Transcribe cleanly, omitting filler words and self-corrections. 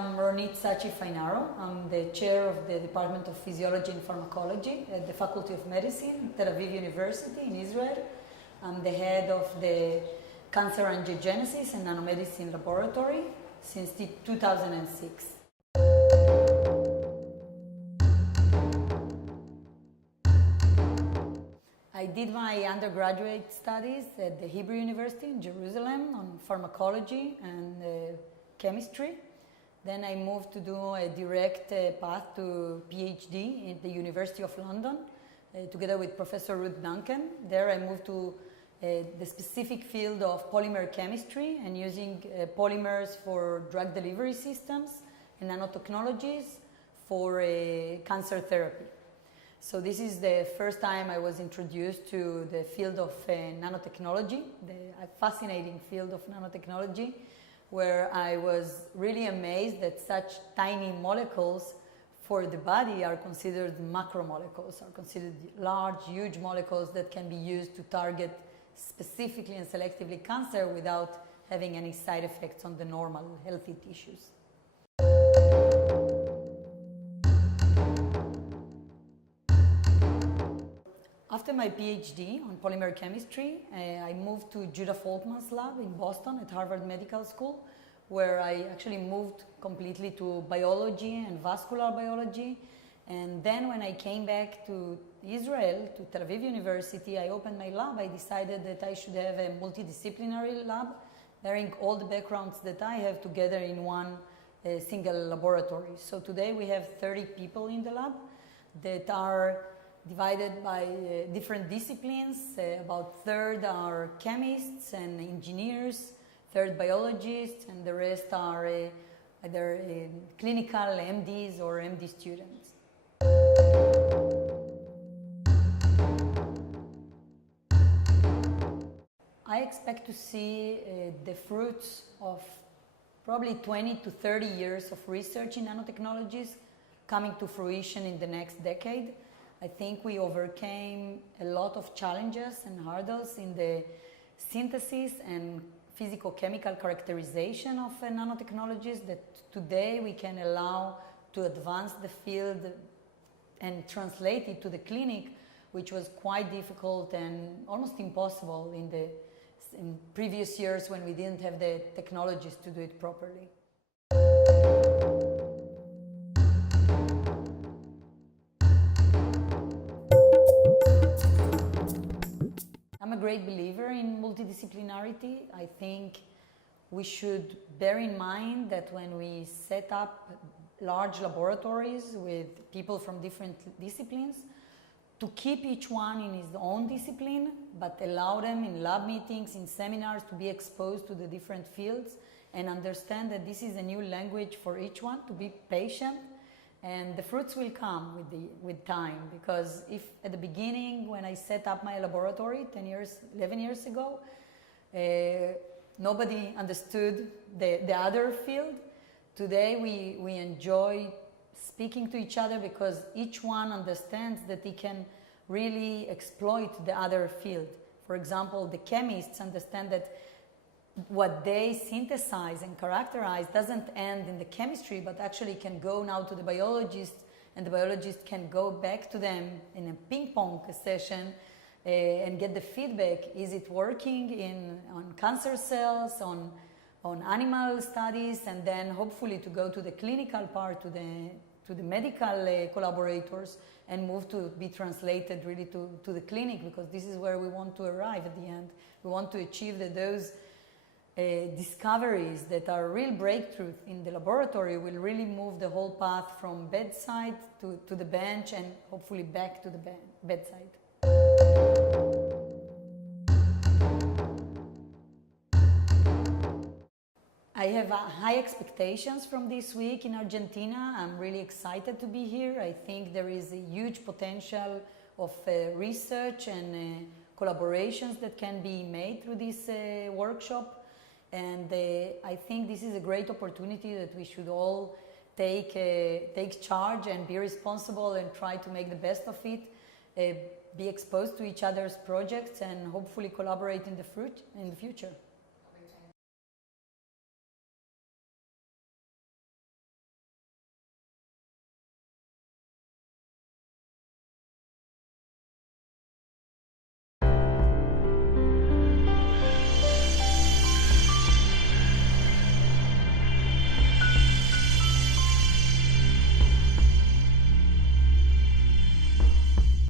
I'm Ronit Satchi. I'm the chair of the Department of Physiology and Pharmacology at the Faculty of Medicine, Tel Aviv University in Israel. I'm the head of the Cancer Angiogenesis and Nanomedicine Laboratory since 2006. I did my undergraduate studies at the Hebrew University in Jerusalem on pharmacology and chemistry. Then I moved to do a direct path to PhD at the University of London together with Professor Ruth Duncan. There I moved to the specific field of polymer chemistry and using polymers for drug delivery systems and nanotechnologies for cancer therapy. So this is the first time I was introduced to the field of nanotechnology, the fascinating field of nanotechnology, where I was really amazed that such tiny molecules for the body are considered macromolecules, are considered large, huge molecules that can be used to target specifically and selectively cancer without having any side effects on the normal, healthy tissues. After my PhD on polymer chemistry, I moved to Judah Folkman's lab in Boston at Harvard Medical School, where I actually moved completely to biology and vascular biology. And then when I came back to Israel, to Tel Aviv University, I opened my lab. I decided that I should have a multidisciplinary lab, bearing all the backgrounds that I have together in one single laboratory. So today we have 30 people in the lab that are divided by different disciplines. About a third are chemists and engineers, third biologists, and the rest are either clinical MDs or MD students. I expect to see the fruits of probably 20 to 30 years of research in nanotechnologies coming to fruition in the next decade. I think we overcame a lot of challenges and hurdles in the synthesis and physicochemical characterization of nanotechnologies that today we can allow to advance the field and translate it to the clinic, which was quite difficult and almost impossible in previous years when we didn't have the technologies to do it properly. I'm a great believer in multidisciplinarity. I think we should bear in mind that when we set up large laboratories with people from different disciplines, to keep each one in his own discipline, but allow them in lab meetings, in seminars, to be exposed to the different fields and understand that this is a new language for each one, to be patient, and the fruits will come with time. Because if at the beginning, when I set up my laboratory 11 years ago, nobody understood the other field, today we enjoy speaking to each other because each one understands that he can really exploit the other field. For example, the chemists understand that what they synthesize and characterize doesn't end in the chemistry, but actually can go now to the biologist, and the biologist can go back to them in a ping-pong session and get the feedback. Is it working on cancer cells, on animal studies, and then hopefully to go to the clinical part, to the medical collaborators, and move to be translated really to the clinic, because this is where we want to arrive at the end. We want to achieve that those discoveries that are real breakthroughs in the laboratory will really move the whole path from bedside to the bench and hopefully back to the bedside. I have high expectations from this week in Argentina. I'm really excited to be here. I think there is a huge potential of research and collaborations that can be made through this workshop. And I think this is a great opportunity that we should all take charge and be responsible and try to make the best of it, be exposed to each other's projects, and hopefully collaborate in the future.